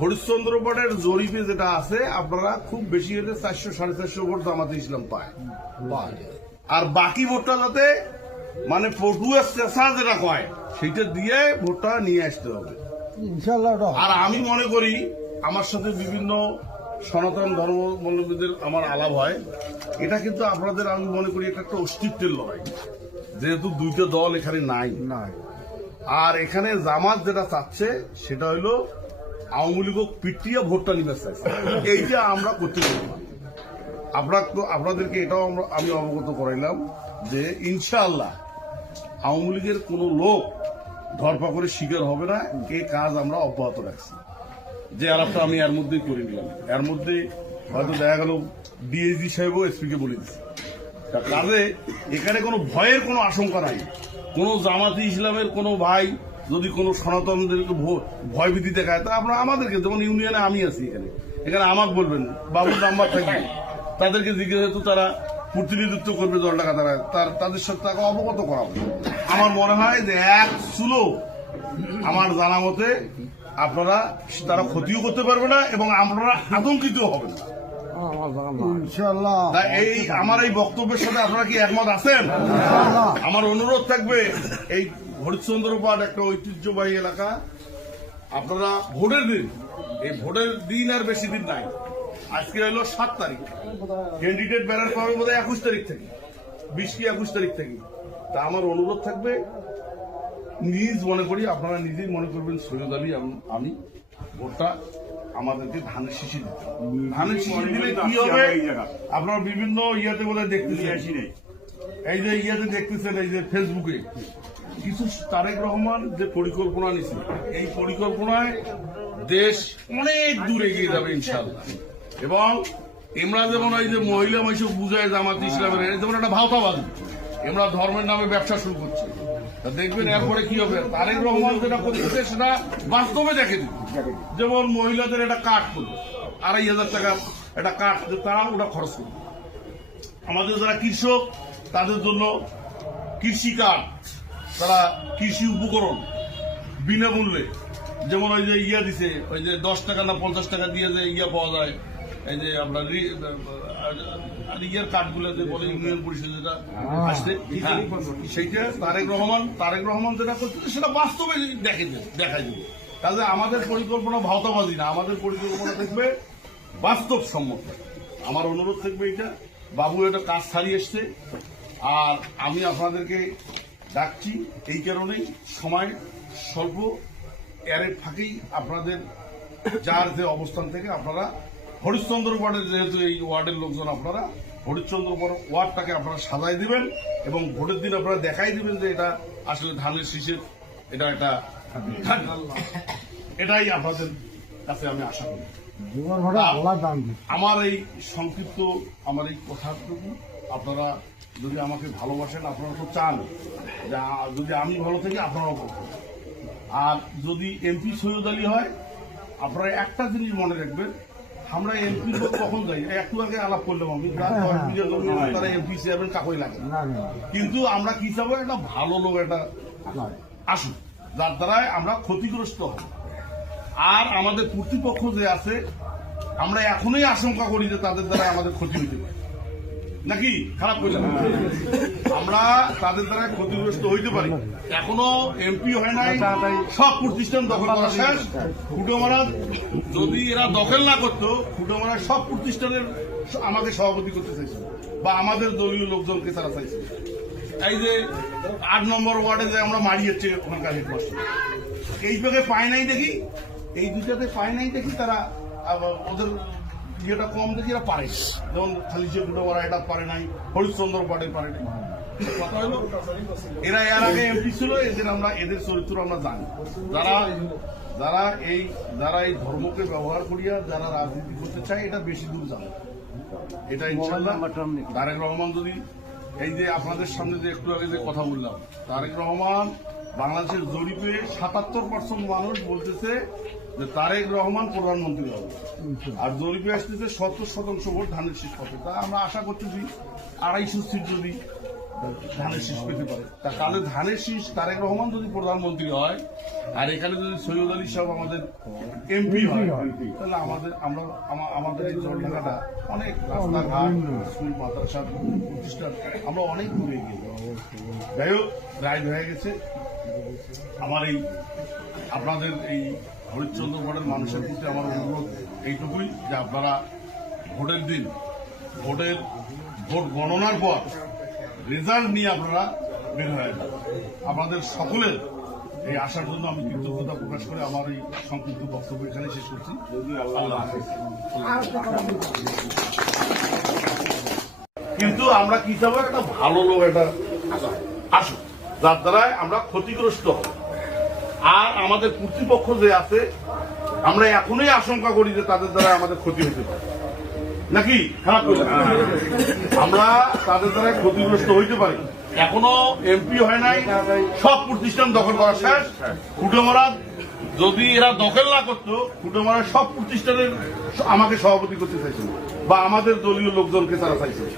হরিশ্চন্দ্রপাড়ের জরিপে যেটা আছে আপনারা খুব বেশি হলে 400-450 ভোট জামাতে ইসলাম পায়, আর বাকি ভোটটা যাতে মানে পটুয়া চেষা যেটা কয় সেটা দিয়ে ভোটটা নিয়ে আসতে হবে ইনশাআল্লাহ। আর আমি মনে করি আমার সাথে বিভিন্ন সনাতন ধর্মাবলম্বীদের আমার আলাপ হয়, এটা কিন্তু আপনাদের আমি মনে করি এটা একটা অস্তিত্বের লড়াই, যেহেতু দুইটা দল এখানে নাই। আর এখানে জামাত যেটা চাচ্ছে সেটা হইলো আওয়ামী লীগ পিটিয়ে ভোটটা নিবে চাইছে, এইটা আমরা করতে পারি না। আপনাদেরকে এটাও আমি অবগত করাইলাম যে ইনশাআল্লাহ আওয়ামী লীগের কোন লোক ধরপাকড়ের শিকার হবে না, এই কাজ আমরা অব্যাহত রাখছি। যে আলাপটা আমি এর মধ্যেই করে নিলাম, এর মধ্যে হয়তো দেখা গেল ডিএসজি সাহেবও এসপিকে বলে দিচ্ছে। কাজে এখানে কোনো ভয়ের কোনো আশঙ্কা নাই। কোন জামাতি ইসলামের কোনো ভাই যদি কোনো সনাতনদেরকে ভয়ভীতি দেখায় তা আপনারা আমাদেরকে, যেমন ইউনিয়নে আমি আছি এখানে আমাকে বলবেন, বাবুর নাম্বার থাকবে, তাদেরকে জিজ্ঞাসা তারা প্রতিনিধিত্ব করবে দলটাকা, তাদের সাথে তাকে অবগত করাবো। আমার মনে হয় যে এক চুলো আমার জানা মতে আপনারা তারা ক্ষতিও করতে পারবে না এবং আপনারা আতঙ্কিত হবেন না ইনশাআল্লাহ। এই আমার এই বক্তব্যের সাথে আপনারা কি একমত আছেন? আমার অনুরোধ থাকবে, এই হরিশ্চন্দ্রপাড় একটা ঐতিহ্যবাহী এলাকা, আপনারা ভোটের দিন, এই ভোটের দিন আর বেশি দিন নাই, আজকে হলো 7 তারিখ, ক্যান্ডিডেট বেরার পাবে বোধ হয় 21 তারিখ থেকে, 20 কি 21 তারিখ থেকে। তা আমার অনুরোধ থাকবে, নিজ মনে করি আপনারা নিজেই মনে করবেন সৈয়দ আলী আমি ভোটটা আমাদেরকে ধানের শিশি দিতে, ধানের শিশি দিলে কি হবে আপনারা বিভিন্ন ইয়াতে বলে দেখতেছেন, এই যে ইয়াতে দেখতেছেন, এই যে ফেসবুকে কিছু তারেক রহমান যে পরিকল্পনা নিছে, এই পরিকল্পনায় দেশ অনেক দূর এগিয়ে যাবে ইনশাআল্লাহ। এবং আমরা যেমন এই যে মহিলা মাইসব বুঝায় জামাত ইসলামের যেমন একটা ভাওতাবাদী, আমরা ধর্মের নামে ব্যবসা শুরু করছি, দেখবেন এরপরে কি হবে। তারেক রহমান যেটা করতেছে সেটা বাস্তবে দেখে দিবে, যেমন মহিলাদের একটা কার্ড করবে 2500 টাকা একটা কার্ড, তারা ওটা খরচ করবে। আমাদের যারা কৃষক তাদের জন্য কৃষি কার্ড, তারা কৃষি উপকরণ বিনামূল্যে, যেমন ওই যে ইয়া দিছে, ওই যে 10 টাকা না 50 টাকা দিয়ে যে ইয়া পাওয়া যায়, এই যে আপনার ইয়ার কার্ডগুলো যে বলে ইউনিয়ন পরিষদ যেটা আসছে, সেইটা তারেক রহমান যেটা করছে সেটা বাস্তবে দেখা যাবে। কাজে আমাদের পরিকল্পনা ভাওতাবাজি না, আমাদের পরিকল্পনা থাকবে বাস্তবসম্মত। আমার অনুরোধ থাকবে এটা, বাবু এটা কাজ ছাড়িয়ে এসছে, আর আমি আপনাদেরকে ডাকছি এই কারণেই, সময় স্বল্প, এর ফাঁকেই আপনাদের যার যে অবস্থান থেকে আপনারা হরিশ্চন্দ্র ওয়ার্ডের, যেহেতু এই ওয়ার্ডের লোকজন, আপনারা হরিশ্চন্দ্র ওয়ার্ডটাকে আপনারা সাজাই দিবেন এবং ভোটের দিন আপনারা দেখাই দিবেন যে এটা আসলে ধানের শীষের এটা একটা, এটাই আপনাদের কাছে আমি আশা করি। আমার এই সংক্ষিপ্ত আমার এই কথাটুকু, আপনারা যদি আমাকে ভালোবাসেন, আপনারা তো চান যদি আমি ভালো থাকি আপনারাও ভালো থাকেন। আর যদি এমপি সৈয়দ আলী হয়, আপনারা একটা জিনিস মনে রাখবেন, আমরা এমপি লোক কখন যাই, একটু আগে আলাপ করলাম আমি, তারা এমপি চেয়ারম্যান কাকই লাগে, কিন্তু আমরা কি চাবো, একটা ভালো লোক একটা আসুন যার দ্বারা আমরা ক্ষতিগ্রস্ত হব। আর আমাদের কর্তৃপক্ষ যে আছে, আমরা এখনই আশঙ্কা করি যে তাদের দ্বারা আমাদের ক্ষতি হইতে পারে, নাকি খারাপ করলাম, আমরা তাদের দ্বারা ক্ষতিগ্রস্ত হইতে পারি। এখনো এমপি হয় নাই, সব প্রতিষ্ঠান দখল করা শেষ। ফুটোমারা যদি এরা দখল না করতো, ফুটোমারা সব প্রতিষ্ঠানের আমাদের সভাপতি করতে চাইছে, বা আমাদের দলীয় লোকজনকে তারা চাইছে। এই যে 8 নম্বর ওয়ার্ডে যে আমরা মারিয়েছে ওখানকার হেডমাস্টার, এই ভাগে পায় নাই দেখি, এই দুটাতে পায় নাই দেখি, তারা ওদের ইয়েটা কম দেখি এরা পারে, যেমন খালি যে ফুটোমারা এটা পারে নাই, হরিশ্চন্দ্র পাড়ে পারে নাই। কথা হলো এরা এর আগে এমপি ছিল, এদের চরিত্র আমরা জানি। যারা এই ধর্মকে ব্যবহার করিয়া যারা রাজনীতি করতে চায়, এটা বেশি দূর যাবে, এটা ইনশাআল্লাহ। তারেক রহমান যদি এই যে আপনাদের সামনে যে একটু আগে যে কথা বললাম, তারেক রহমান বাংলাদেশের জরিপে 77% মানুষ বলতেছে যে তারেক রহমান প্রধানমন্ত্রী হবে, আর জরিপে আসতেছে 70% ভোট ধানের শীষ পাবে। তা আমরা আশা করতেছি 250 সিট যদি ধানের শীষ পেতে পারে। তা তাহলে ধানের শীষ তারেক রহমান যদি প্রধানমন্ত্রী হয় আর এখানে যদি সৈয়দ আলী সাহেব আমাদের এমপি হয়, তাহলে আমাদের এই জলঢাকাটা অনেক রাস্তাঘাট, স্কুল, মাদ্রাসা, প্রতিষ্ঠান আমরা অনেক দূরে এগিয়ে যাবো। যাই হোক, রাইড হয়ে গেছে। আমার এই আপনাদের এই হরিশ্চন্দ্রগড়ের মানুষের প্রতি আমার অনুরোধ এইটুকুই যে আপনারা ভোটের দিন ভোট গণনার পর রেজাল্ট নিয়ে আপনারা বের হয়ে যান। আপনাদের সকলের এই আসার জন্য আমি কৃতজ্ঞতা প্রকাশ করে আমার এই সংক্ষিপ্ত বক্তব্য এখানে শেষ করছি। আল্লাহ হাফেজ। কিন্তু আমরা কি চাবো, একটা ভালো লোক একটা আসুক যার দ্বারা আমরা ক্ষতিগ্রস্ত হব। আর আমাদের কর্তৃপক্ষ যে আছে আমরা এখনই আশঙ্কা করি যে তাদের দ্বারা আমাদের ক্ষতি হতে পারে, নাকি খারাপ করে আমরা তাদের দ্বারা ক্ষতিগ্রস্ত হইতে পারি। এখনো এমপি হয় নাই, সব প্রতিষ্ঠান দখল করা শেষ। ফুটোমারা যদি এরা দখল না করতো, ফুটোমারা সব প্রতিষ্ঠানের আমাকে সভাপতি করতে চাইছিল বা আমাদের দলীয় লোকজনকে তারা চাইছিল।